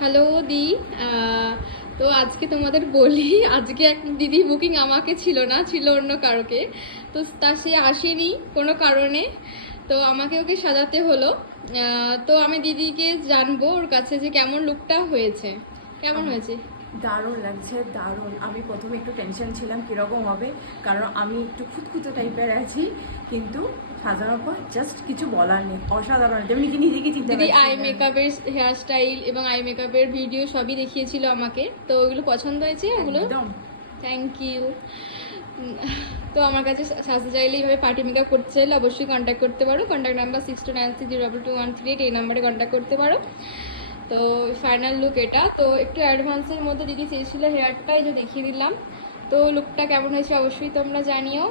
Hello দি। তো আজকে তোমাদের বলি, আজকে এক দিদি বুকিং আমাকে ছিল না, ছিল অন্য কারোকে। তো তা সে আসেনি কোনো কারণে, তো আমাকে ওকে সাজাতে হলো। তো আমি দিদিকে জানবো ওর কাছে যে কেমন লুকটা হয়েছে, কেমন হয়েছে। দারুণ লাগছে, দারুণ। আমি প্রথমে একটু টেনশন ছিলাম কীরকম হবে, কারণ আমি একটু খুঁতখুঁতো টাইপের আছি, কিন্তু সাজানোর পর জাস্ট কিছু বলার নেই, অসাধারণ। যেমনি কি নিজেকে চিনতে দিদি পারছি আই না। মেকআপের হেয়ার স্টাইল এবং আই মেকআপের ভিডিও সবই দেখিয়েছিল আমাকে, তো ওগুলো পছন্দ হয়েছে ওগুলো। একদম। Thank you. তো আমার কাছে সাজতে চাইলে এইভাবে পার্টি মেকআপ করতে চাইলে অবশ্যই কন্ট্যাক্ট করতে পারো। কন্ট্যাক্ট নাম্বার 6293022138, এই নাম্বারে কন্ট্যাক্ট করতে পারো। তো ফাইনাল লুক এটা। তো একটু অ্যাডভান্সের মধ্যে দিদি চেয়েছিল হেয়ারটা, এই যে দেখিয়ে দিলাম। তো লুকটা কেমন হয়েছে অবশ্যই তোমরা জানিও।